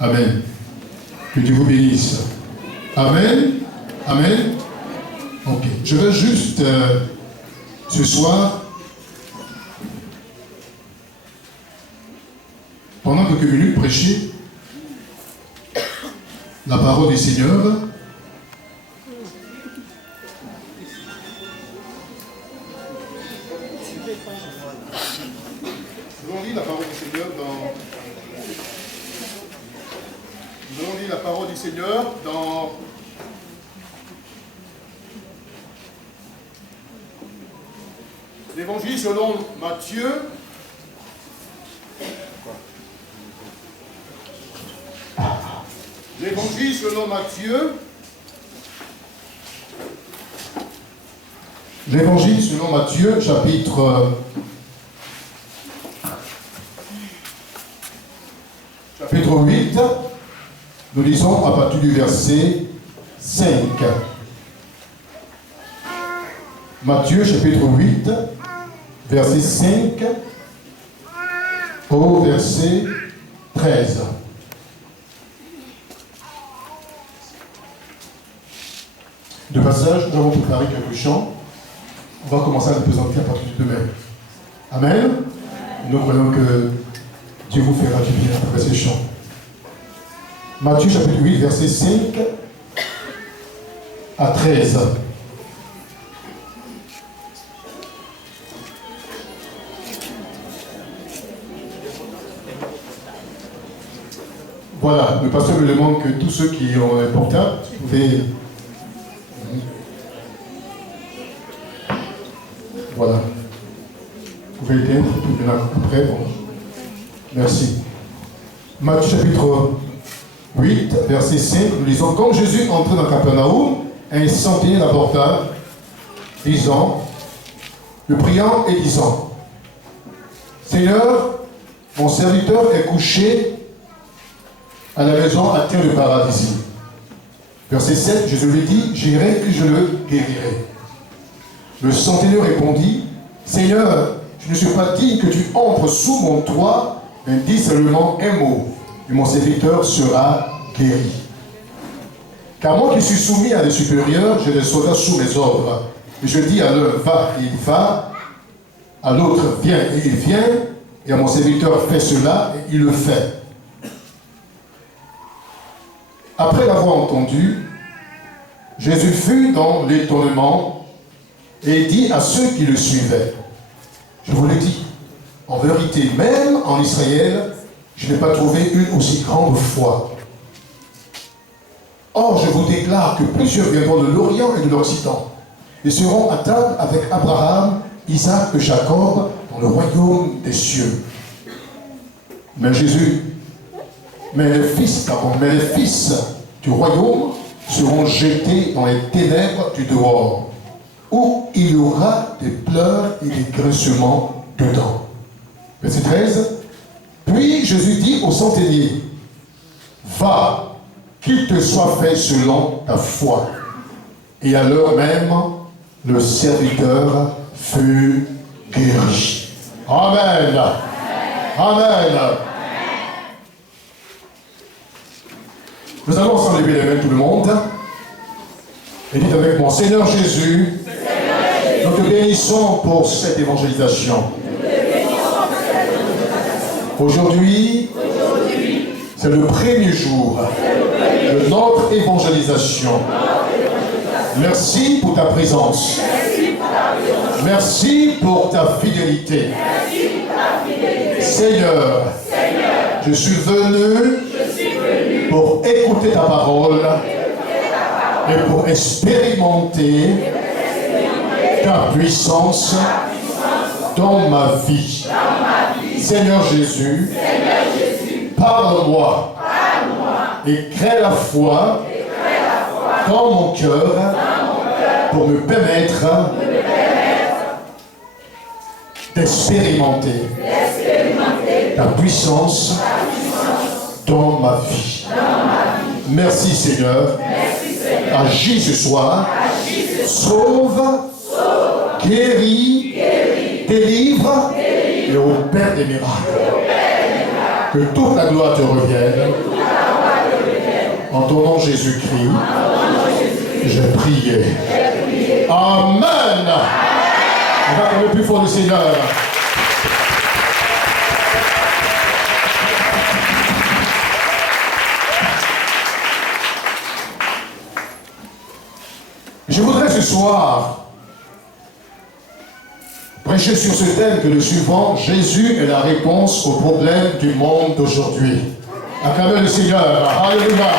Amen. Que Dieu vous bénisse. Amen. Amen. Ok. Je veux juste ce soir, pendant quelques minutes, prêcher la parole du Seigneur. Nous allons lire la parole du Seigneur dans l'Évangile selon Matthieu. L'Évangile selon Matthieu. L'Évangile selon Matthieu, chapitre 8. Nous lisons à partir du verset 5. Matthieu, chapitre 8, verset 5 au verset 13. De passage, nous avons préparé quelques chants. On va commencer à les présenter à partir de demain. Amen. Nous croyons que Dieu vous fera du bien après ces chants. Matthieu chapitre 8, verset 5 à 13. Voilà, le pasteur me demande que tous ceux qui ont un portable, vous pouvez... Voilà. Vous pouvez éteindre, après, bon. Merci. Matthieu chapitre 8, verset 5, nous lisons, comme Jésus entrait dans Capernaum, un centenier l'apporta, le priant et disant, Seigneur, mon serviteur est couché à la maison atteint de paralysie. Verset 7, Jésus lui dit, j'irai et je le guérirai. Le centenier répondit, Seigneur, je ne suis pas digne que tu entres sous mon toit, mais dis seulement un mot, et mon serviteur sera guéri. Car moi qui suis soumis à des supérieurs, j'ai des soldats sous mes ordres. Et je dis à l'un, va, et il va, à l'autre, viens, et il vient, et à mon serviteur, fais cela, et il le fait. Après l'avoir entendu, Jésus fut dans l'étonnement et dit à ceux qui le suivaient, je vous le dis, en vérité, même en Israël, je n'ai pas trouvé une aussi grande foi. Or, je vous déclare que plusieurs viendront de l'Orient et de l'Occident et seront à table avec Abraham, Isaac et Jacob dans le royaume des cieux. Mais les fils du royaume seront jetés dans les ténèbres du dehors, où il y aura des pleurs et des grincements dedans. Verset 13. Puis Jésus dit au centenier, va, qu'il te soit fait selon ta foi. Et à l'heure même, le serviteur fut guéri. Amen. Amen. Nous allons ensemble lever les mains tout le monde. Et dites avec moi, Seigneur Jésus, nous te bénissons pour cette évangélisation. Aujourd'hui, c'est le premier jour de notre évangélisation. Merci pour ta présence. Merci pour ta fidélité. Seigneur, je suis venu pour écouter ta parole et pour expérimenter ta puissance dans ma vie. Seigneur Jésus, parle-moi et crée la foi dans mon cœur pour me permettre d'expérimenter ta puissance dans ma vie. Merci Seigneur. Agis ce soir. Sauve, guéris, délivre et opère des miracles. Que toute la gloire te revienne. En ton nom Jésus-Christ, j'ai prié. Amen. On va parler plus fort le Seigneur. Je voudrais ce soir prêcher sur ce thème que le suivant: Jésus est la réponse aux problèmes du monde d'aujourd'hui. Acclamez le Seigneur. Alléluia.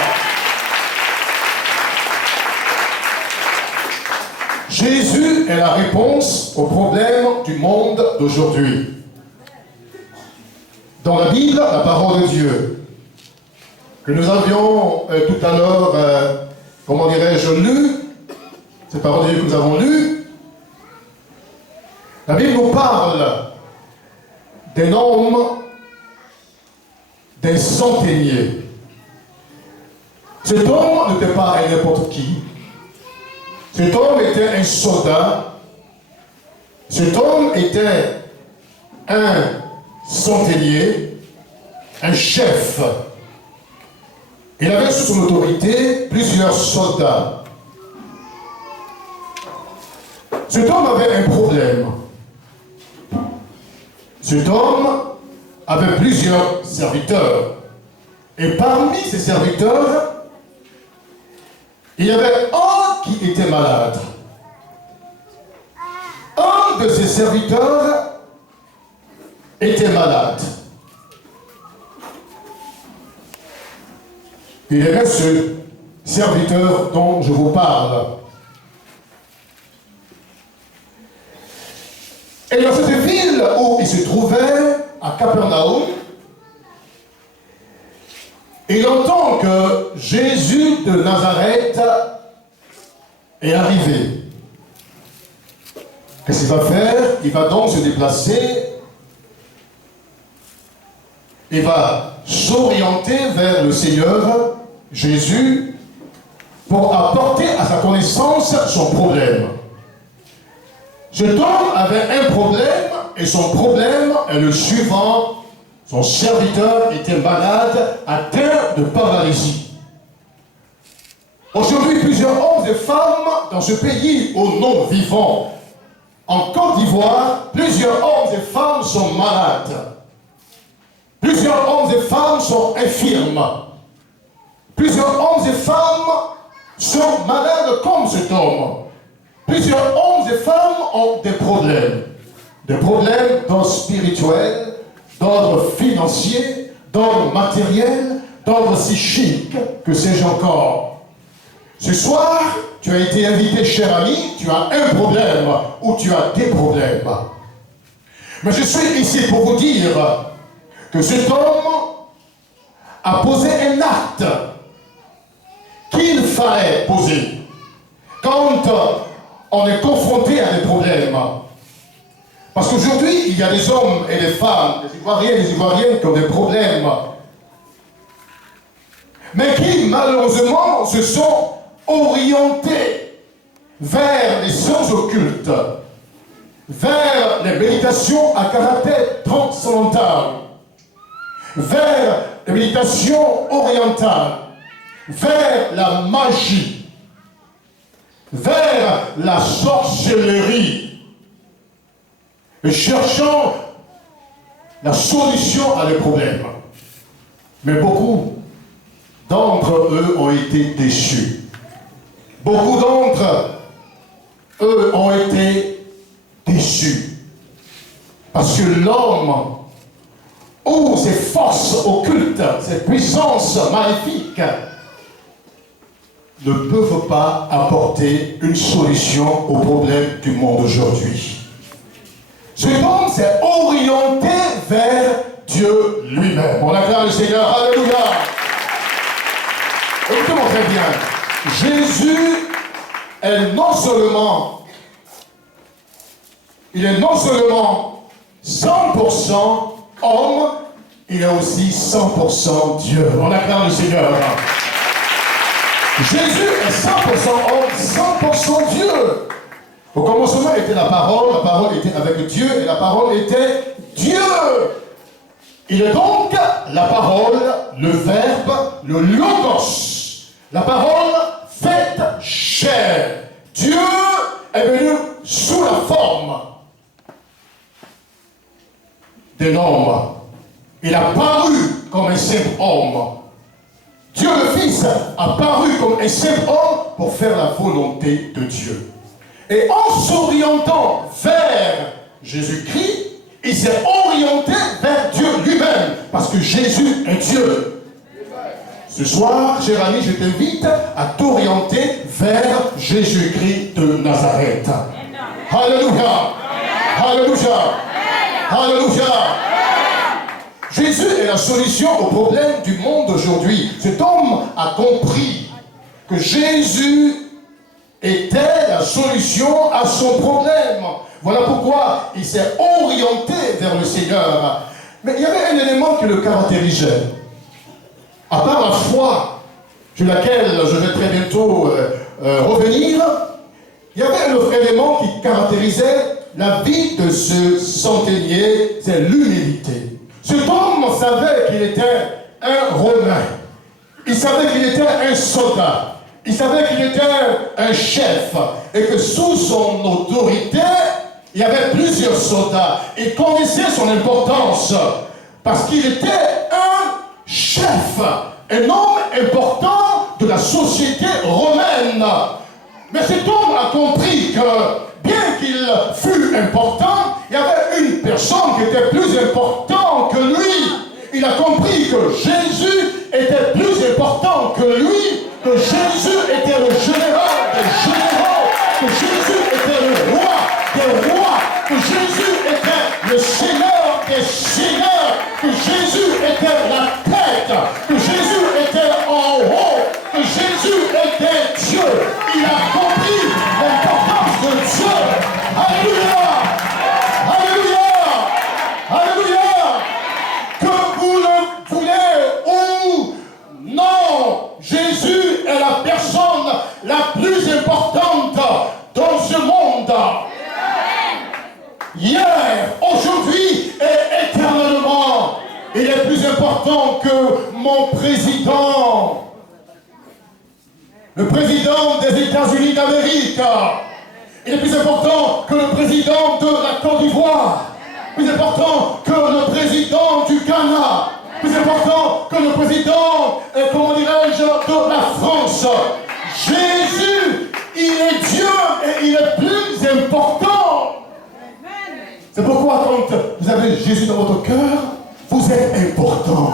Jésus est la réponse aux problèmes du monde d'aujourd'hui. Dans la Bible, la parole de Dieu, que nous avions tout à l'heure, comment dirais-je, lu, cette parole de Dieu que nous avons lue, la Bible nous parle d'un homme, d'un centenier. Cet homme n'était pas n'importe qui. Cet homme était un soldat. Cet homme était un centenier, un chef. Il avait sous son autorité plusieurs soldats. Cet homme avait un problème. Cet homme avait plusieurs serviteurs. Et parmi ces serviteurs, il y avait un qui était malade. Un de ses serviteurs était malade. Il y avait ce serviteur dont je vous parle. Et dans cette ville où il se trouvait, à Capernaum, il entend que Jésus de Nazareth est arrivé. Qu'est-ce qu'il va faire? Il va donc se déplacer. Il va s'orienter vers le Seigneur Jésus pour apporter à sa connaissance son problème. Cet homme avait un problème et son problème est le suivant. Son serviteur était malade, atteint de paralysie. Aujourd'hui, plusieurs hommes et femmes dans ce pays au nom vivant, en Côte d'Ivoire, plusieurs hommes et femmes sont malades. Plusieurs hommes et femmes sont infirmes. Plusieurs hommes et femmes sont malades comme cet homme. Plusieurs hommes et femmes ont des problèmes. Des problèmes d'ordre spirituel, d'ordre financier, d'ordre matériel, d'ordre psychique, que sais-je encore. Ce soir, tu as été invité, cher ami, tu as un problème ou tu as des problèmes. Mais je suis ici pour vous dire que cet homme a posé un acte qu'il fallait poser quand on est confronté à des problèmes. Parce qu'aujourd'hui, il y a des hommes et des femmes, des Ivoiriens et des Ivoiriennes qui ont des problèmes, mais qui, malheureusement, se sont orientés vers les sciences occultes, vers les méditations à caractère transcendantal, vers les méditations orientales, vers la magie, vers la sorcellerie, et cherchant la solution à les problèmes. Mais beaucoup d'entre eux ont été déçus. Beaucoup d'entre eux ont été déçus. Parce que l'homme, ou ses forces occultes, ses puissances maléfiques, ne peuvent pas apporter une solution aux problèmes du monde aujourd'hui. Cet homme s'est orienté vers Dieu lui-même. On acclame le Seigneur. Alléluia. Écoutez-moi très bien. Jésus est non seulement 100% homme, il est aussi 100% Dieu. On acclame le Seigneur. Jésus est 100% homme, 100% Dieu. Au commencement était la parole était avec Dieu et la parole était Dieu. Il est donc la parole, le verbe, le logos. La parole faite chair. Dieu est venu sous la forme d'un homme. Il a paru comme un simple homme. Dieu le Fils a paru comme un simple homme pour faire la volonté de Dieu. Et en s'orientant vers Jésus-Christ, il s'est orienté vers Dieu lui-même, parce que Jésus est Dieu. Ce soir, cher ami, je t'invite à t'orienter vers Jésus-Christ de Nazareth. Alléluia! Alléluia! Alléluia! Jésus est la solution au problème du monde d'aujourd'hui. Cet homme a compris que Jésus était la solution à son problème. Voilà pourquoi il s'est orienté vers le Seigneur. Mais il y avait un élément qui le caractérisait. À part la foi, sur laquelle je vais très bientôt revenir, il y avait un autre élément qui caractérisait la vie de ce centenier, c'est l'humilité. Cet homme savait qu'il était un Romain. Il savait qu'il était un soldat. Il savait qu'il était un chef. Et que sous son autorité, il y avait plusieurs soldats. Il connaissait son importance. Parce qu'il était un chef. Un homme important de la société romaine. Mais cet homme a compris que, bien qu'il fût important, il y avait une personne qui était plus importante que lui. Il a compris que Jésus était plus important que lui, que Jésus était le général des généraux, que Jésus était le roi des rois, que Jésus était le Seigneur des seigneurs, que Jésus était la tête, que Jésus était en haut, que Jésus était Dieu. Il a compris l'importance de Dieu. Alléluia! Alléluia! Alléluia! Que vous le voulez ou non, Jésus est la personne la plus importante dans ce monde. Hier, aujourd'hui et éternellement, il est plus important que mon président. Le président des États-Unis d'Amérique. Il est plus important que le président de la Côte d'Ivoire. Plus important que le président du Ghana. Plus important que le président, comment dirais-je, de la France. Jésus, il est Dieu et il est plus important. C'est pourquoi quand vous avez Jésus dans votre cœur, vous êtes important.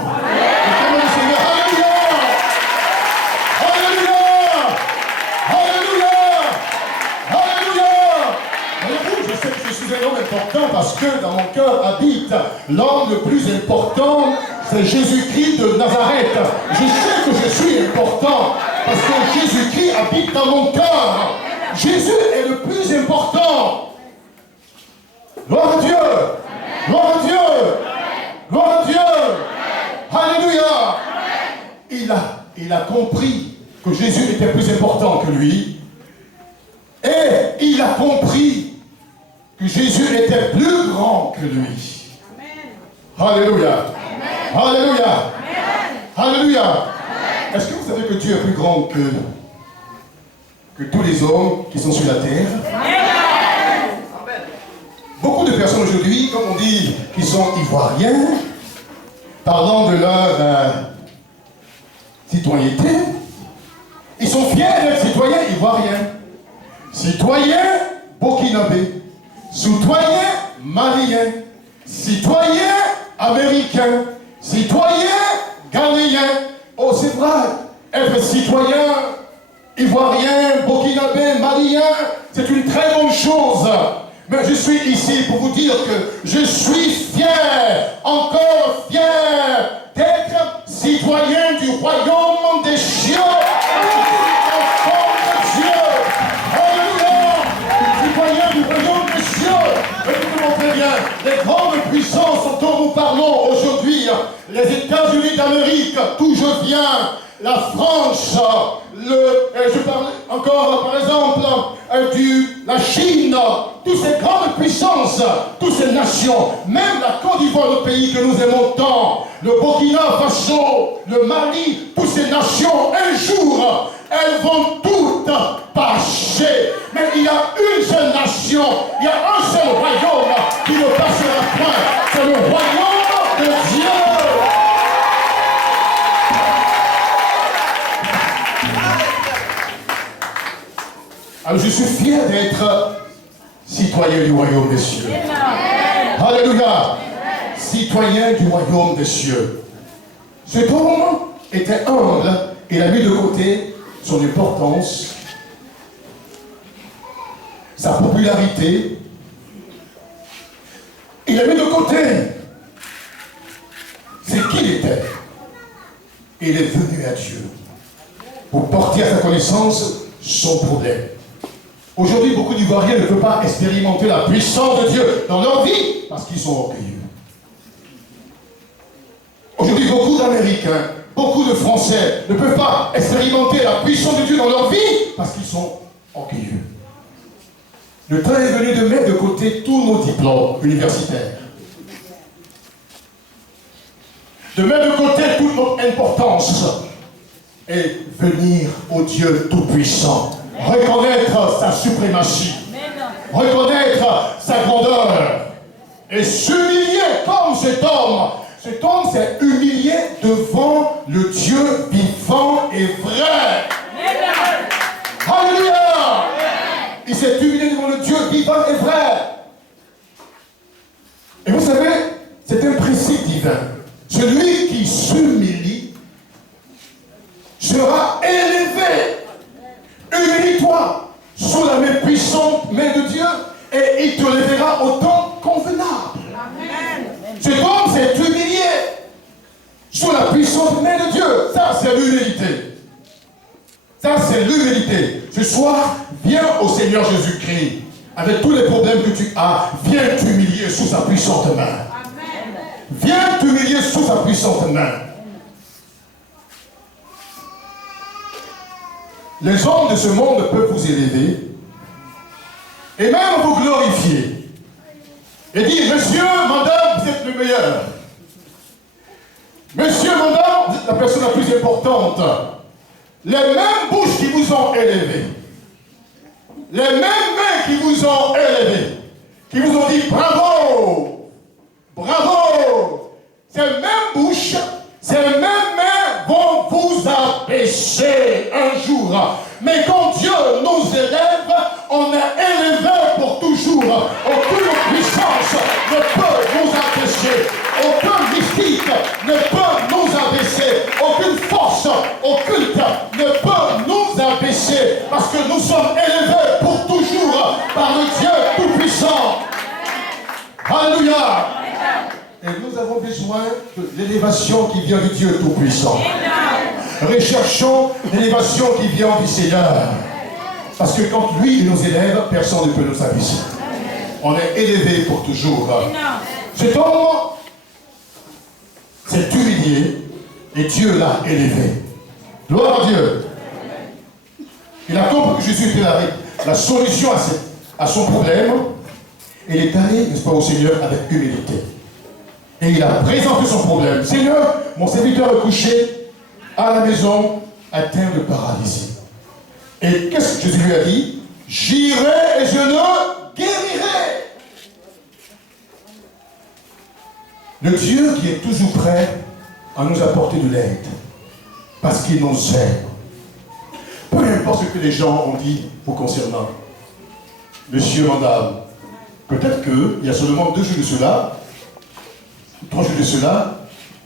Important parce que dans mon cœur habite l'homme le plus important, c'est Jésus-Christ de Nazareth. Je sais que je suis important parce que Jésus-Christ habite dans mon cœur. Jésus est le plus important. Gloire à Dieu! Gloire à Dieu! Gloire à Dieu! Alléluia! Il a compris que Jésus était plus important que lui. Et il a compris que Jésus était plus grand que lui. Amen. Alléluia. Amen. Alléluia. Amen. Alléluia. Est-ce que vous savez que Dieu est plus grand que tous les hommes qui sont sur la terre? Amen. Beaucoup de personnes aujourd'hui, comme on dit, qui sont ivoiriens, parlant de leur citoyenneté, ils sont fiers d'être citoyens ivoiriens, citoyens burkinabés, citoyens maliens, citoyens américains, citoyens ghanéens. Oh, c'est vrai, être citoyen ivoirien, burkinabé, malien, c'est une très bonne chose. Mais je suis ici pour vous dire que je suis fier, encore fier, d'être citoyen du royaume des cieux. Les grandes puissances dont nous parlons aujourd'hui, les États-Unis d'Amérique, d'où je viens, la France, je parle encore par exemple la Chine, toutes ces grandes puissances, toutes ces nations, même la Côte d'Ivoire, le pays que nous aimons tant, le Burkina Faso, le Mali, toutes ces nations, un jour, elles vont toutes passer. Mais il y a une seule nation, il y a un seul royaume qui ne passera point. C'est le royaume de Dieu. Alors je suis fier d'être citoyen du royaume des cieux. Alléluia. Citoyen du royaume des cieux. Cet homme était humble. Il a mis de côté son importance, sa popularité. Il a mis de côté ce qu'il était. Il est venu à Dieu pour porter à sa connaissance son problème. Aujourd'hui, beaucoup d'Ivoiriens ne peuvent pas expérimenter la puissance de Dieu dans leur vie parce qu'ils sont orgueilleux. Aujourd'hui, beaucoup d'Américains, beaucoup de Français ne peuvent pas expérimenter la puissance de Dieu dans leur vie parce qu'ils sont orgueilleux. Le temps est venu de mettre de côté tous nos diplômes universitaires. De mettre de côté toute notre importance et venir au Dieu Tout-Puissant. Reconnaître sa suprématie. Reconnaître sa grandeur. Et s'humilier comme cet homme. Cet homme s'est humilié devant le Dieu vivant et vrai. Alléluia! Il s'est humilié devant le Dieu vivant et vrai. Et vous savez, c'est un principe divin. Celui qui s'humilie sera élevé. Humilie-toi sous la main puissante, main de Dieu, et il te lèvera au temps convenable. Amen. Cet homme s'est humilié sous la puissante main de Dieu. Ça, c'est l'humilité. Ça, c'est l'humilité. Ce soir, viens au Seigneur Jésus-Christ. Avec tous les problèmes que tu as, viens t'humilier sous sa puissante main. Amen. Viens t'humilier sous sa puissante main. Les hommes de ce monde peuvent vous élever et même vous glorifier. Et dire, monsieur, madame, vous êtes le meilleur. Monsieur, madame, vous êtes la personne la plus importante. Les mêmes bouches qui vous ont élevé, les mêmes mains qui vous ont élevé, qui vous ont dit bravo, bravo, ces mêmes bouches, ces mêmes mains vont vous abaisser un jour. Mais quand Dieu nous élève, on est élevé pour toujours. Aucune puissance ne peut nous abaisser. Aucun mystique ne peut nous abaisser. Aucune force occulte ne peut nous abaisser. Parce que nous sommes élevés pour toujours par le Dieu Tout-Puissant. Alléluia. Et nous avons besoin de l'élévation qui vient du Dieu Tout-Puissant. Recherchons l'élévation qui vient du Seigneur. Parce que quand lui nous élève, personne ne peut nous abaisser. On est élevé pour toujours. Cet homme s'est humilié et Dieu l'a élevé. Gloire à Dieu. Il a compris que Jésus était la solution à son problème. Et il est allé, n'est-ce pas, au Seigneur avec humilité. Et il a présenté son problème. Seigneur, mon serviteur est couché à la maison, atteint de paralysie. Et qu'est-ce que Jésus lui a dit? J'irai et je le guérirai. Le Dieu qui est toujours prêt à nous apporter de l'aide. Parce qu'il nous aime. Peu importe ce que les gens ont dit vous concernant. Monsieur, madame, peut-être qu'il y a seulement 2 jours de cela, 3 jours de cela,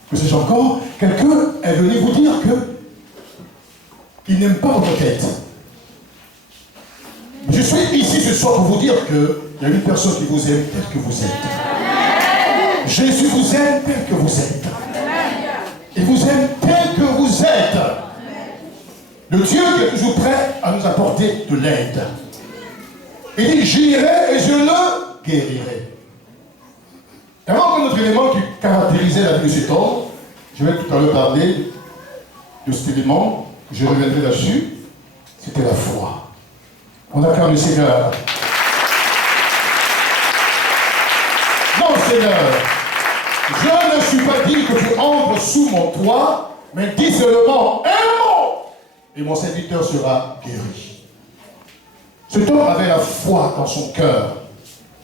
que sais-je encore, quelqu'un est venu vous dire qu'il n'aime pas votre tête. Je suis ici ce soir pour vous dire qu'il y a une personne qui vous aime tel que vous êtes. Jésus vous aime tel que vous êtes. Il vous aime tel que vous êtes. Le Dieu qui est toujours prêt à nous apporter de l'aide. Il dit, j'irai et je le guérirai. Et encore un autre élément qui caractérisait la vie de cet homme, je vais tout à l'heure parler de cet élément, je reviendrai là-dessus, c'était la foi. On acclame le Seigneur. Non, Seigneur, je ne suis pas dit que tu entres sous mon toit, mais dis seulement un mot, et mon serviteur sera guéri. Cet homme avait la foi dans son cœur.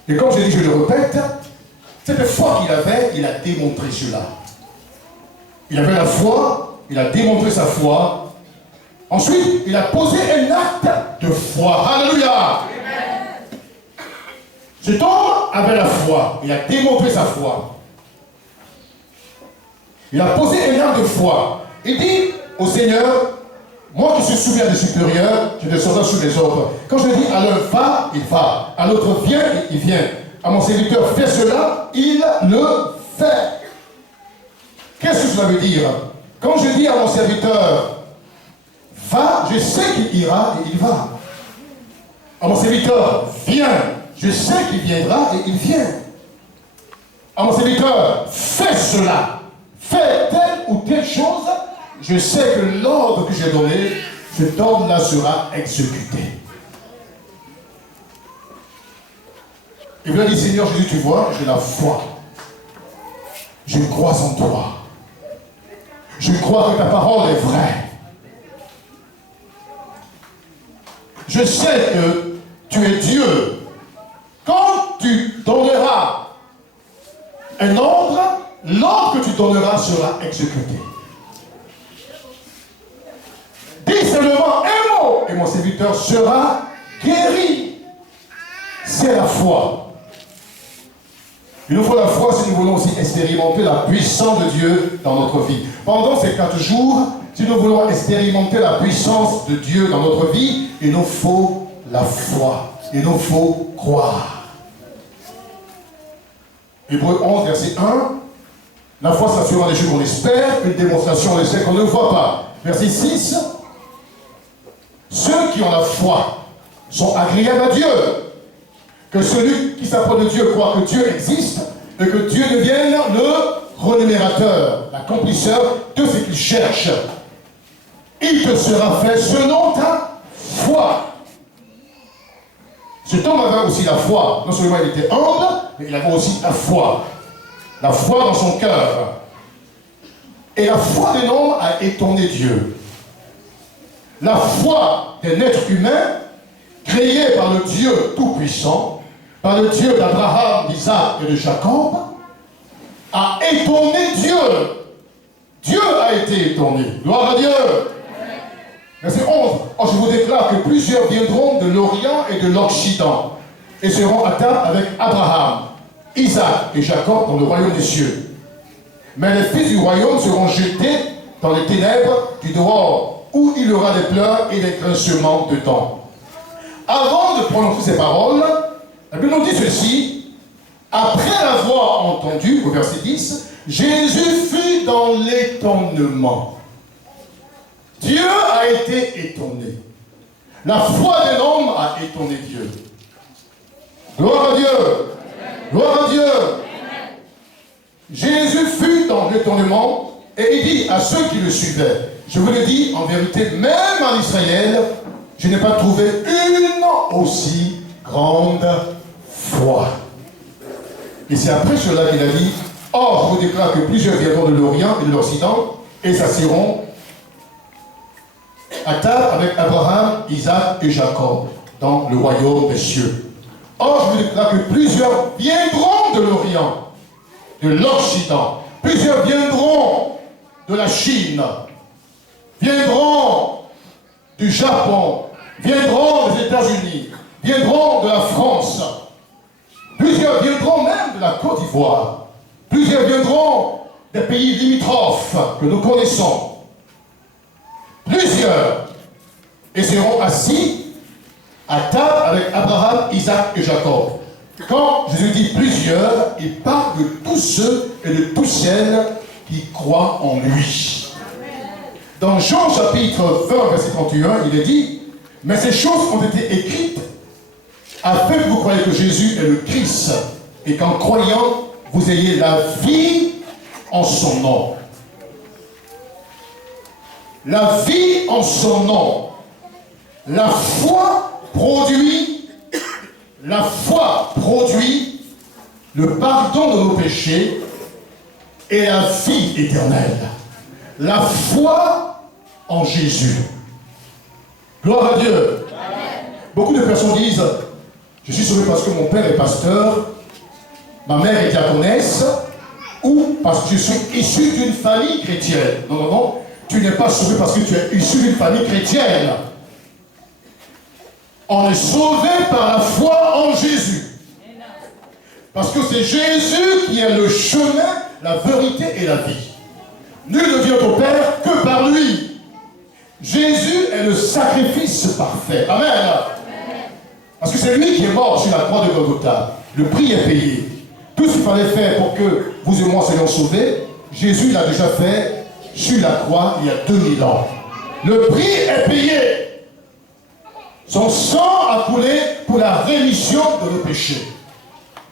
Et comme je dis, je le répète, cette foi qu'il avait, il a démontré cela. Il avait la foi, il a démontré sa foi. Ensuite, il a posé un acte de foi. Alléluia! Cet homme avait la foi, il a démontré sa foi. Il a posé un acte de foi. Il dit au Seigneur, moi qui suis souverain des supérieurs, je descendrai sur les autres. Quand je dis à l'un va, il va. À l'autre viens, il vient. À mon serviteur fais cela, il le fait. Qu'est-ce que cela veut dire? Quand je dis à mon serviteur va, je sais qu'il ira et il va. À mon serviteur viens, je sais qu'il viendra et il vient. À mon serviteur fais cela, fais telle ou telle chose, je sais que l'ordre que j'ai donné, cet ordre-là sera exécuté. Il lui a dit, Seigneur Jésus, tu vois, j'ai la foi. Je crois en toi. Je crois que ta parole est vraie. Je sais que tu es Dieu. Quand tu donneras un ordre, l'ordre que tu donneras sera exécuté. Dis seulement un mot et mon serviteur sera guéri. C'est la foi. Il nous faut la foi si nous voulons aussi expérimenter la puissance de Dieu dans notre vie. Pendant ces 4 jours, si nous voulons expérimenter la puissance de Dieu dans notre vie, il nous faut la foi. Il nous faut croire. Hébreux 11, verset 1. La foi s'assurant des choses qu'on espère, une démonstration de celles qu'on ne voit pas. Verset 6. Ceux qui ont la foi sont agréables à Dieu. Que celui qui s'approche de Dieu croit que Dieu existe et que Dieu devienne le renumérateur, l'accomplisseur de ce qu'il cherche. Il te sera fait selon ta foi. Cet homme avait aussi la foi. Non seulement il était humble, mais il avait aussi la foi. La foi dans son cœur. Et la foi d'un homme a étonné Dieu. La foi d'un être humain créé par le Dieu Tout-Puissant, par le Dieu d'Abraham, d'Isaac et de Jacob, a étonné Dieu. Dieu a été étonné. Gloire à Dieu. Verset 11. Or, je vous déclare que plusieurs viendront de l'Orient et de l'Occident et seront à table avec Abraham, Isaac et Jacob dans le royaume des cieux. Mais les fils du royaume seront jetés dans les ténèbres du dehors, où il y aura des pleurs et des grincements de dents. Avant de prononcer ces paroles, la Bible nous dit ceci. Après l'avoir entendu, au verset 10, Jésus fut dans l'étonnement. Dieu a été étonné. La foi d'un homme a étonné Dieu. Gloire à Dieu. Gloire à Dieu. Jésus fut dans l'étonnement et il dit à ceux qui le suivaient, je vous le dis en vérité, même en Israël, je n'ai pas trouvé une aussi grande foi. Et c'est après cela qu'il a dit, or je vous déclare que plusieurs viendront de l'Orient et de l'Occident et s'assiront à table avec Abraham, Isaac et Jacob dans le royaume des cieux. Or je vous déclare que plusieurs viendront de l'Orient, de l'Occident, plusieurs viendront de la Chine, viendront du Japon, viendront des États-Unis, viendront de la France, plusieurs viendront même de la Côte d'Ivoire, plusieurs viendront des pays limitrophes que nous connaissons, plusieurs, et seront assis à table avec Abraham, Isaac et Jacob. Quand Jésus dit plusieurs, il parle de tous ceux et de toutes celles qui croient en lui. Dans Jean chapitre 20, verset 31, il est dit, mais ces choses ont été écrites afin que vous croyiez que Jésus est le Christ et qu'en croyant, vous ayez la vie en son nom. La vie en son nom. La foi produit le pardon de nos péchés et la vie éternelle. La foi en Jésus. Gloire à Dieu. Beaucoup de personnes disent, je suis sauvé parce que mon père est pasteur, ma mère est diaconesse, ou parce que je suis issu d'une famille chrétienne. Non, non, non. Tu n'es pas sauvé parce que tu es issu d'une famille chrétienne. On est sauvé par la foi en Jésus. Parce que c'est Jésus qui est le chemin, la vérité et la vie. Nul ne vient au Père que par lui. Jésus est le sacrifice parfait. Amen. Parce que c'est lui qui est mort sur la croix de Golgotha. Le prix est payé. Tout ce qu'il fallait faire pour que vous et moi soyons sauvés, Jésus l'a déjà fait sur la croix il y a 2000 ans. Le prix est payé. Son sang a coulé pour la rémission de nos péchés.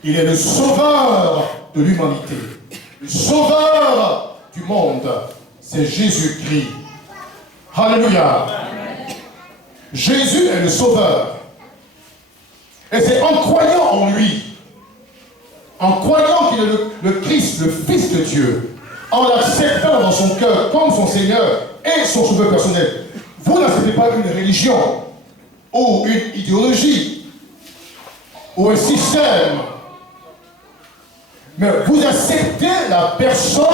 Il est le sauveur de l'humanité. Le sauveur du monde. C'est Jésus-Christ. Alléluia. Jésus est le sauveur. Et c'est en croyant en lui, en croyant qu'il est le Christ, le Fils de Dieu, en l'acceptant dans son cœur comme son Seigneur et son sauveur personnel. Vous n'acceptez pas une religion ou une idéologie ou un système, mais vous acceptez la personne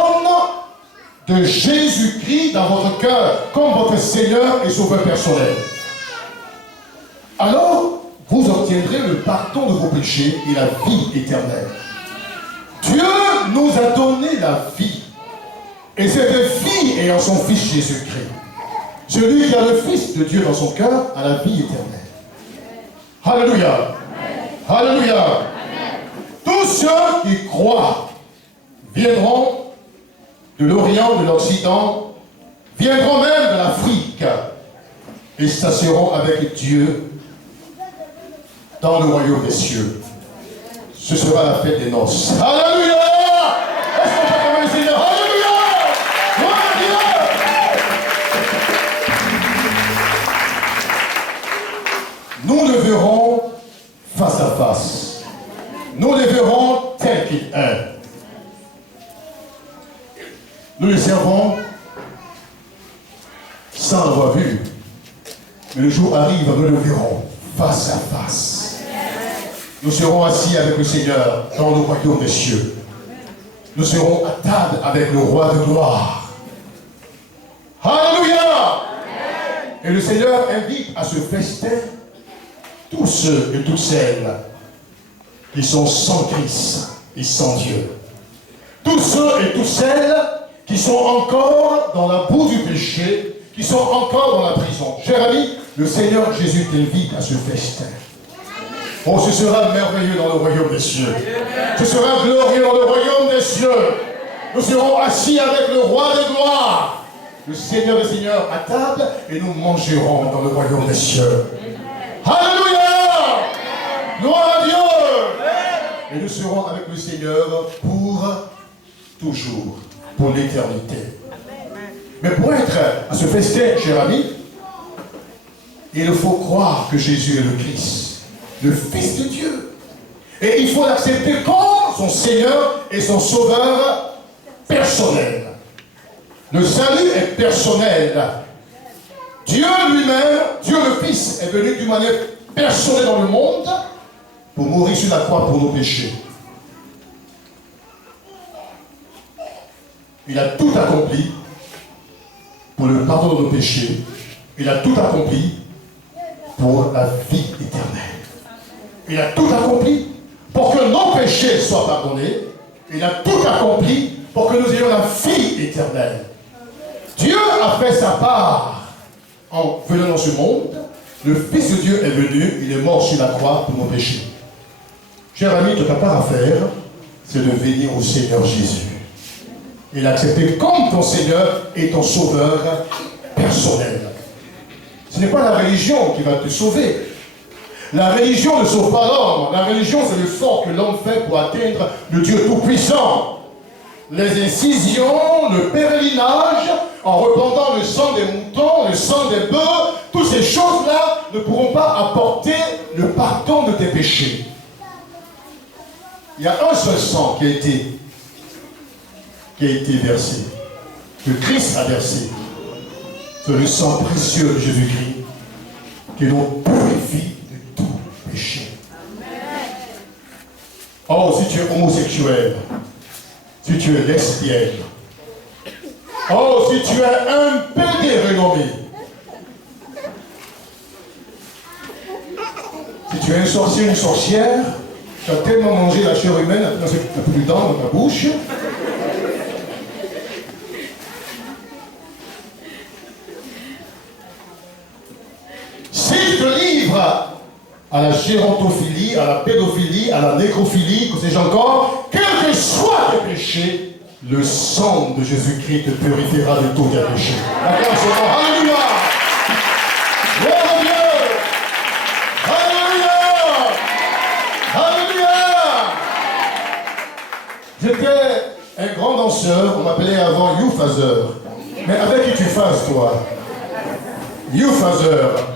de Jésus-Christ dans votre cœur comme votre Seigneur et sauveur personnel. Alors, vous obtiendrez le pardon de vos péchés et la vie éternelle. Dieu nous a donné la vie. Et cette vie est en son Fils Jésus-Christ. Celui qui a le Fils de Dieu dans son cœur a la vie éternelle. Alléluia. Alléluia. Tous ceux qui croient viendront de l'Orient, de l'Occident, viendront même de l'Afrique et s'asseront avec Dieu dans le royaume des cieux. Ce sera la fête des noces. Alléluia! Est-ce qu'on peut acclamer le Seigneur? Alléluia! Gloire à Dieu! Nous le verrons face à face. Nous le verrons tel qu'il est. Nous le servons sans l'avoir vu. Mais le jour arrive, nous le verrons face à face. Nous serons assis avec le Seigneur dans le royaume des cieux. Nous serons à table avec le roi de gloire. Alléluia! Et le Seigneur invite à ce festin tous ceux et toutes celles qui sont sans Christ et sans Dieu. Tous ceux et toutes celles qui sont encore dans la boue du péché, qui sont encore dans la prison. Cher ami, le Seigneur Jésus t'invite à ce festin. Oh, ce sera merveilleux dans le royaume des cieux. Ce sera glorieux dans le royaume des cieux. Nous serons assis avec le roi de gloire, le Seigneur des seigneurs à table, et nous mangerons dans le royaume des cieux. Alléluia! Gloire à Dieu! Et nous serons avec le Seigneur pour toujours, pour l'éternité. Mais pour être à ce festin, cher ami, il faut croire que Jésus est le Christ, le Fils de Dieu. Et il faut l'accepter comme son Seigneur et son Sauveur personnel. Le salut est personnel. Dieu lui-même, Dieu le Fils, est venu d'une manière personnelle dans le monde pour mourir sur la croix pour nos péchés. Il a tout accompli pour le pardon de nos péchés. Il a tout accompli pour la vie éternelle. Il a tout accompli pour que nos péchés soient pardonnés. Il a tout accompli pour que nous ayons la vie éternelle. Dieu a fait sa part en venant dans ce monde. Le Fils de Dieu est venu, il est mort sur la croix pour nos péchés. Cher ami, toute ta part à faire, c'est de venir au Seigneur Jésus. Et l'accepter comme ton Seigneur et ton Sauveur personnel. Ce n'est pas la religion qui va te sauver. La religion ne sauve pas l'homme. La religion, c'est l'effort que l'homme fait pour atteindre le Dieu Tout-Puissant. Les incisions, le pèlerinage, en répandant le sang des moutons, le sang des bœufs, toutes ces choses-là ne pourront pas apporter le pardon de tes péchés. Il y a un seul sang qui a été versé, que Christ a versé. C'est le sang précieux de Jésus-Christ. qui nous purifie de tout péché. Oh, si tu es homosexuel, si tu es lesbienne, oh, si tu es un pédé renommé, si tu es un sorcier, une sorcière, tu as tellement mangé la chair humaine, tu n'as plus de dents dans ta bouche. Si tu te livres à la gérontophilie, à la pédophilie, à la nécrophilie, que sais-je encore, quel que soit tes péchés, le sang de Jésus-Christ te purifiera de tous tes péchés. D'accord, alléluia! Gloire à Dieu! Alléluia! Alléluia! J'étais un grand danseur, on m'appelait avant You Phaser. Mais avec qui tu phases, toi? You Phaser.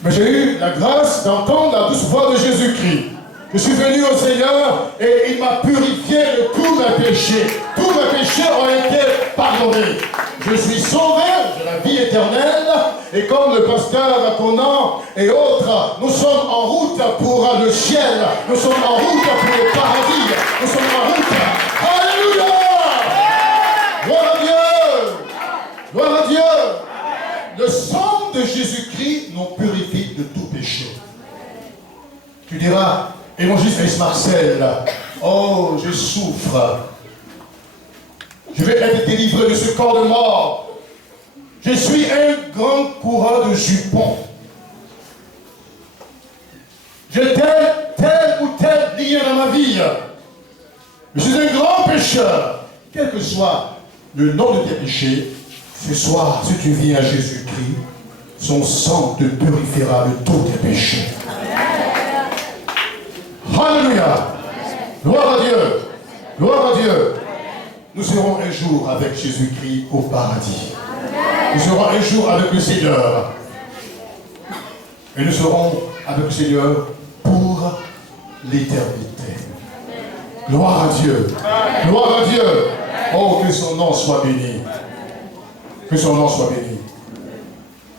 Mais j'ai eu la grâce d'entendre la douce voix de Jésus-Christ. Je suis venu au Seigneur et il m'a purifié de tous mes péchés. Tous mes péchés ont été pardonnés. Je suis sauvé de la vie éternelle. Et comme le pasteur Conan et autres, nous sommes en route pour le ciel. Nous sommes en route pour le paradis. Nous sommes en route. Alléluia! Gloire à Dieu! Gloire à Dieu! Le sang de Jésus-Christ nous purifie de tout péché. Tu diras, évangéliste Aïs Marcel, oh, je souffre. Je vais être délivré de ce corps de mort. Je suis un grand coureur de jupons. J'ai tel ou tel lien dans ma vie. Je suis un grand pécheur. Quel que soit le nom de tes péchés, ce soir, si tu viens à Jésus-Christ, son sang te purifiera de tous tes péchés. Alléluia! Gloire à Dieu! Gloire à Dieu! Nous serons un jour avec Jésus-Christ au paradis. Nous serons un jour avec le Seigneur. Et nous serons avec le Seigneur pour l'éternité. Gloire à Dieu! Gloire à Dieu! Oh, que son nom soit béni! Que son nom soit béni.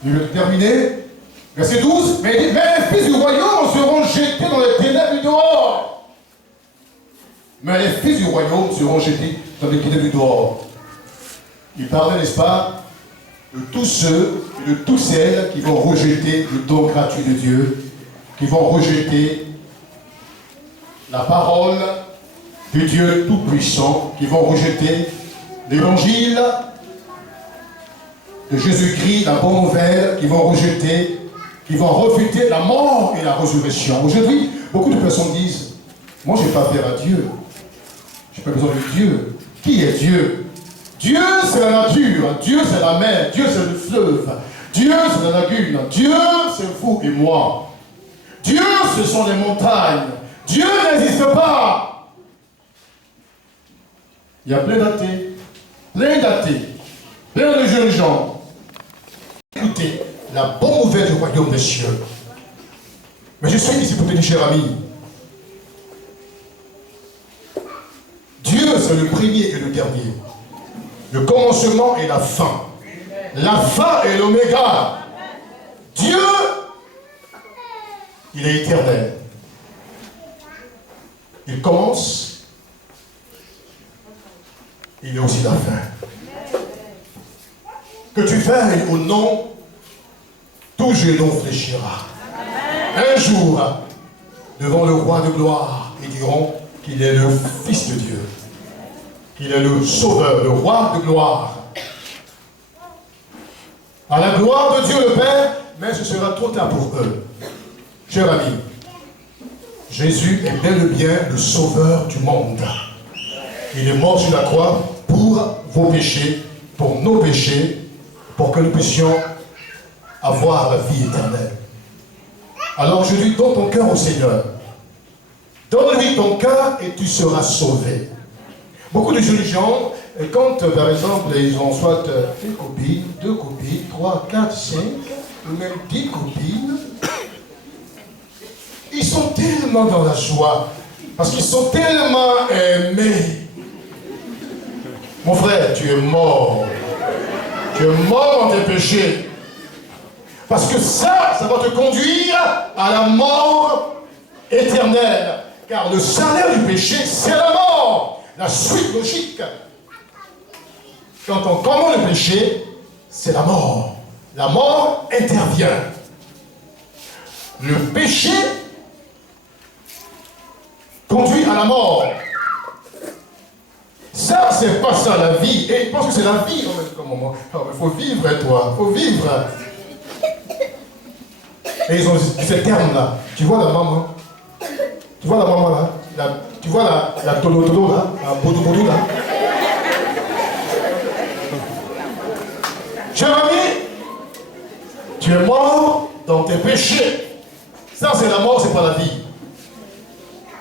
Je vais terminer. Verset 12. Mais les fils du royaume seront jetés dans les ténèbres du dehors. Mais les fils du royaume seront jetés dans les ténèbres du dehors. Il parlait, n'est-ce pas, de tous ceux et de toutes celles qui vont rejeter le don gratuit de Dieu, qui vont rejeter la parole du Dieu Tout-Puissant, qui vont rejeter l'évangile de Jésus-Christ, la bonne nouvelle, qui vont rejeter, qui vont refuter la mort et la résurrection. Aujourd'hui, beaucoup de personnes disent, moi je n'ai pas affaire à Dieu. Je n'ai pas besoin de Dieu. Qui est Dieu? Dieu c'est la nature, Dieu c'est la mer, Dieu c'est le fleuve, Dieu c'est la lagune, Dieu c'est vous et moi. Dieu ce sont les montagnes. Dieu n'existe pas. Il y a plein d'athées, plein de jeunes gens. Écoutez, la bonne nouvelle du royaume des cieux. Mais je suis ici pour te dire, cher ami, Dieu, c'est le premier et le dernier. Le commencement et la fin. L'alpha et l'oméga. Dieu, il est éternel. Il commence, il est aussi la fin. Que tu veilles au nom, tout genou fléchira. Un jour, devant le roi de gloire, ils diront qu'il est le Fils de Dieu, qu'il est le Sauveur, le roi de gloire. À la gloire de Dieu le Père, mais ce sera trop tard pour eux. Cher ami, Jésus est bel et bien le Sauveur du monde. Il est mort sur la croix pour vos péchés, pour nos péchés, pour que nous puissions avoir la vie éternelle. Alors je dis, donne ton cœur au Seigneur. Donne-lui ton cœur et tu seras sauvé. Beaucoup de jeunes gens, quand par exemple ils ont soit une copine, 2 copines, 3, 4, 5, ou même 10 copines, ils sont tellement dans la joie, parce qu'ils sont tellement aimés. Mon frère, tu es mort. Tu es mort dans tes péchés. Parce que ça va te conduire à la mort éternelle. Car le salaire du péché, c'est la mort. La suite logique. Quand on commande le péché, c'est la mort. La mort intervient. Le péché conduit à la mort. Ça, c'est pas ça la vie. Et je pense que c'est la vie. Il faut vivre, toi. Il faut vivre. Et ils ont ce terme-là. Tu vois la maman? Tu vois la maman là? Tu vois la tolo là? La boudou là? Cher ami, tu es mort dans tes péchés. Ça, c'est la mort, c'est pas la vie.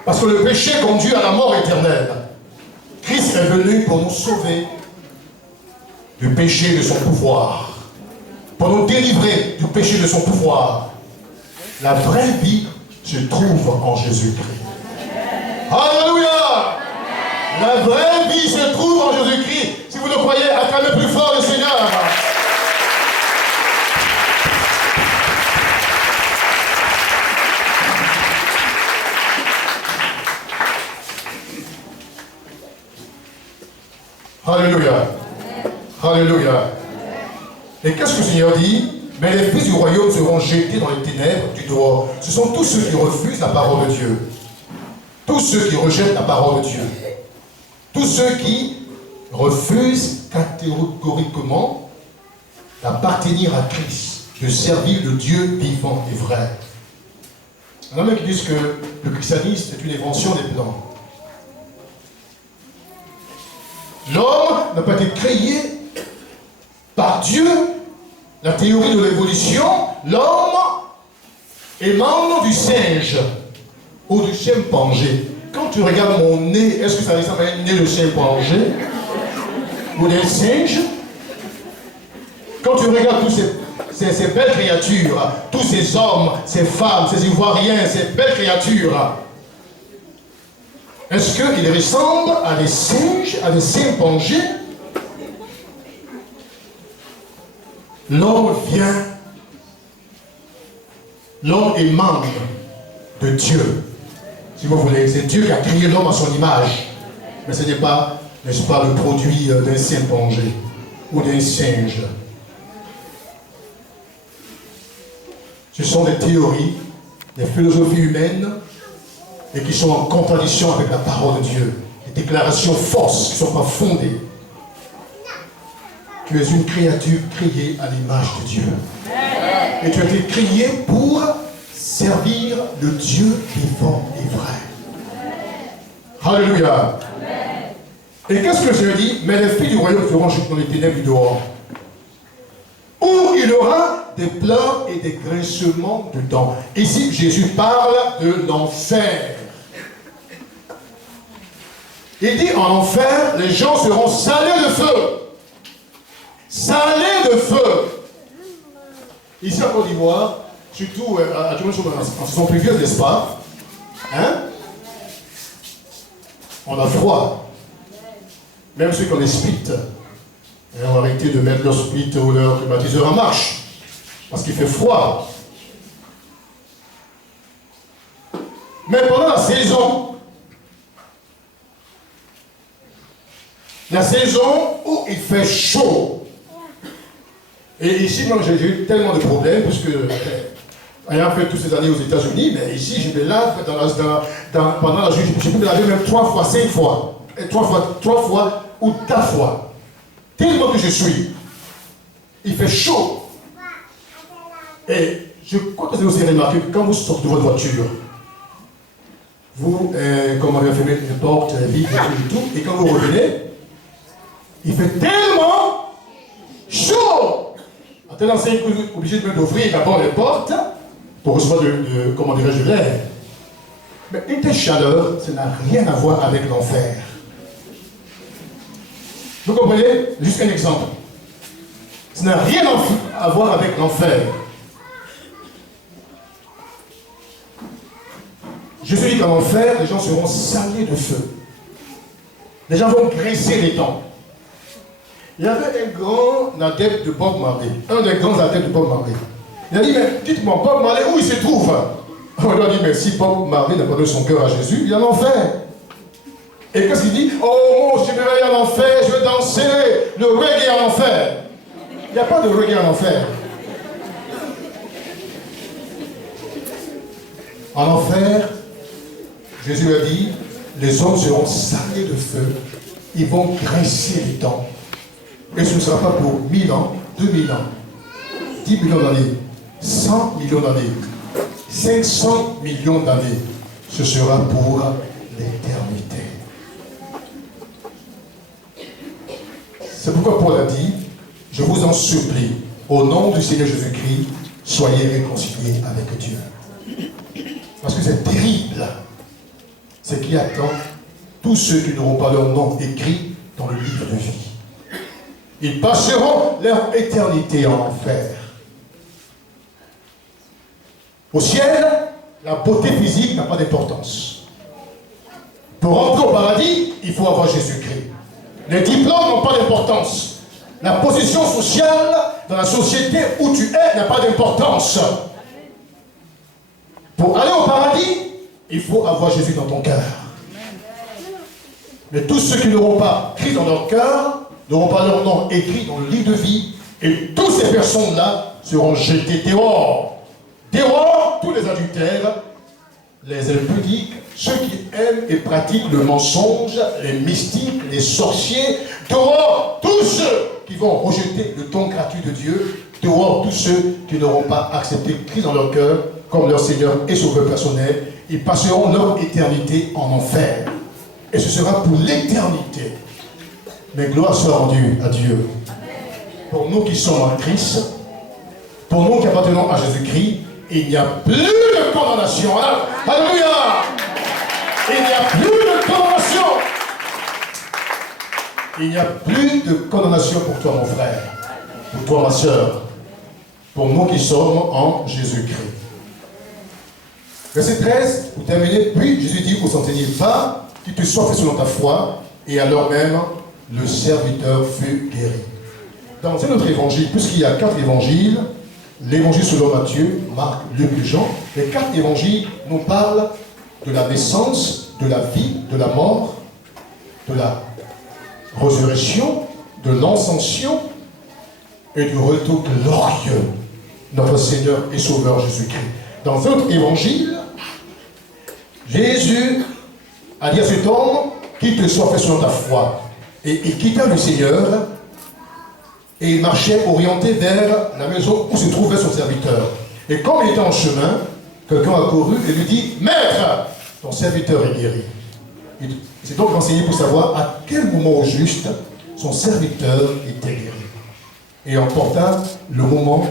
Parce que le péché conduit à la mort éternelle. Christ est venu pour nous sauver du péché de son pouvoir. Pour nous délivrer du péché de son pouvoir. La vraie vie se trouve en Jésus-Christ. Alléluia! La vraie vie se trouve en Jésus-Christ. Si vous le croyez, acclamez plus fort le Seigneur. Alléluia. Alléluia. Et qu'est-ce que le Seigneur dit? Mais les fils du royaume seront jetés dans les ténèbres du dehors. Ce sont tous ceux qui refusent la parole de Dieu. Tous ceux qui rejettent la parole de Dieu. Tous ceux qui refusent catégoriquement d'appartenir à Christ, de servir le Dieu vivant et vrai. Il y en a même qui disent que le christianisme est une invention des blancs. L'homme n'a pas été créé par Dieu. La théorie de l'évolution, l'homme est membre du singe ou du chimpanzé. Quand tu regardes mon nez, est-ce que ça ressemble à un nez de chimpanzé ou d'un singe? Quand tu regardes tous ces belles créatures, tous ces hommes, ces femmes, ces ivoiriens, ces belles créatures, est-ce qu'ils ressemblent à des singes, à des chimpanzés? L'homme vient, l'homme est membre de Dieu. Si vous voulez, c'est Dieu qui a créé l'homme à son image. Mais ce n'est pas, n'est-ce pas, le produit d'un chimpanzé ou d'un singe. Ce sont des théories, des philosophies humaines et qui sont en contradiction avec la parole de Dieu. Des déclarations fausses qui ne sont pas fondées. Tu es une créature créée à l'image de Dieu. Et tu as été créé pour servir le Dieu vivant et vrai. Alléluia. Et qu'est-ce que je dis? Mais les filles du royaume seront jetés dans les ténèbres du dehors, où il y aura des pleurs et des grincements de dents. Ici, Jésus parle de l'enfer. Il dit en enfer, les gens seront salés de feu. Salés de feu. Ici en Côte d'Ivoire, surtout en saison pluvieuse, n'est-ce pas? Hein? On a froid. Même ceux qui ont des splits ont arrêté de mettre leur split ou leur climatiseur en marche. Parce qu'il fait froid. Mais pendant la saison où il fait chaud. Et ici, moi, j'ai eu tellement de problèmes, parce que, ayant fait toutes ces années aux États-Unis, mais ici, je me lave pendant la journée, je peux me laver même 3 fois, 5 fois. 3 fois ou 4 fois. Tellement que je suis. Il fait chaud. Et je crois que vous avez aussi remarqué que quand vous sortez de votre voiture, vous, comment on fermé les portes, les vitres et tout, et quand vous revenez, il fait tellement chaud. À tel enseigne que vous êtes obligé d'ouvrir d'abord les portes pour recevoir comment dirais-je, l'air. Mais une telle chaleur, ça n'a rien à voir avec l'enfer. Vous comprenez? Juste un exemple. Ça n'a rien à voir avec l'enfer. Je suis dit qu'en enfer, les gens seront salés de feu. Les gens vont graisser les dents. Il y avait un grand adepte de Bob Marley, un des grands adeptes de Bob Marley. Il a dit, mais dites-moi, Bob Marley, où il se trouve? On lui a dit, mais si Bob Marley n'a pas donné son cœur à Jésus, il est en enfer. Et qu'est-ce qu'il dit? Oh, je vais aller en enfer, je vais danser le reggae en enfer. Il n'y a pas de reggae en enfer. En enfer, Jésus a dit, les hommes seront salés de feu, ils vont graisser les dents. Et ce ne sera pas pour 1000 ans, 2000 ans, 10 millions d'années, 100 millions d'années, 500 millions d'années. Ce sera pour l'éternité. C'est pourquoi Paul a dit, je vous en supplie, au nom du Seigneur Jésus-Christ, soyez réconciliés avec Dieu. Parce que c'est terrible. C'est qui attend tous ceux qui n'auront pas leur nom écrit dans le livre de vie. Ils passeront leur éternité en enfer. Au ciel, la beauté physique n'a pas d'importance. Pour entrer au paradis, il faut avoir Jésus-Christ. Les diplômes n'ont pas d'importance. La position sociale dans la société où tu es n'a pas d'importance. Pour aller au paradis, il faut avoir Jésus dans ton cœur. Mais tous ceux qui n'auront pas Christ dans leur cœur, n'auront pas leur nom écrit dans le livre de vie, et toutes ces personnes-là seront jetées dehors. Dehors, tous les adultères, les impudiques, ceux qui aiment et pratiquent le mensonge, les mystiques, les sorciers, dehors, tous ceux qui vont rejeter le don gratuit de Dieu, dehors, tous ceux qui n'auront pas accepté Christ dans leur cœur comme leur Seigneur et Sauveur personnel, ils passeront leur éternité en enfer. Et ce sera pour l'éternité. Mais gloire soit rendue à Dieu. Pour nous qui sommes en Christ, pour nous qui appartenons à Jésus-Christ, il n'y a plus de condamnation. Alléluia! Il n'y a plus de condamnation. Il n'y a plus de condamnation pour toi, mon frère, pour toi, ma soeur, pour nous qui sommes en Jésus-Christ. Verset 13, pour terminer, puis Jésus dit au centenier, va, qu'il te soit fait selon ta foi, et alors même, le serviteur fut guéri. Dans un autre évangile, puisqu'il y a 4 évangiles, l'évangile selon Matthieu, Marc, Luc et Jean, les 4 évangiles nous parlent de la naissance, de la vie, de la mort, de la résurrection, de l'ascension et du retour glorieux de notre Seigneur et Sauveur Jésus-Christ. Dans un autre évangile, Jésus a dit à cet homme, qu'il te soit fait selon ta foi. Et il quitta le Seigneur et il marchait orienté vers la maison où se trouvait son serviteur. Et comme il était en chemin, quelqu'un a couru et lui dit, Maître, ton serviteur est guéri. Il s'est donc renseigné pour savoir à quel moment au juste son serviteur était guéri. Et en portant le moment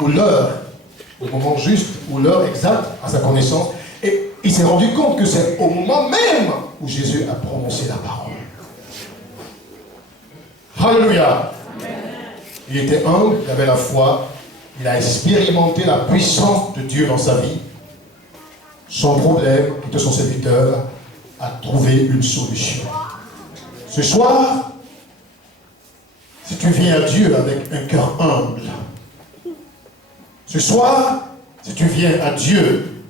ou l'heure, le moment juste ou l'heure exacte à sa connaissance. Et il s'est rendu compte que c'est au moment même où Jésus a prononcé la parole. Alléluia. Il était humble, il avait la foi, il a expérimenté la puissance de Dieu dans sa vie. Son problème, qui était son serviteur, a trouvé une solution. Ce soir, si tu viens à Dieu avec un cœur humble, ce soir, si tu viens à Dieu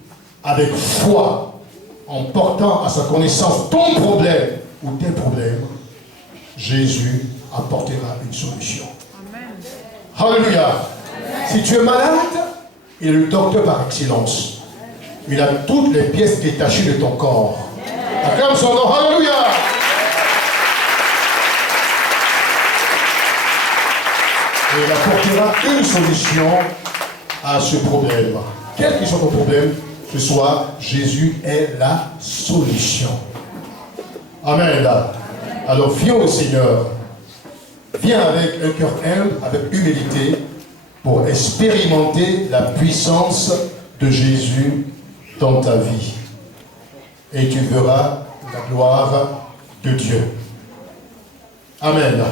avec foi, en portant à sa connaissance ton problème ou tes problèmes, Jésus apportera une solution. Amen. Alléluia. Amen. Si tu es malade, il est le docteur par excellence. Il a toutes les pièces détachées de ton corps. Acclame son nom. Alléluia. Et il apportera une solution à ce problème. Quel que soit ton problème, ce soir, Jésus est la solution. Amen. Alors viens au Seigneur. Viens avec un cœur humble, avec humilité, pour expérimenter la puissance de Jésus dans ta vie. Et tu verras la gloire de Dieu. Amen.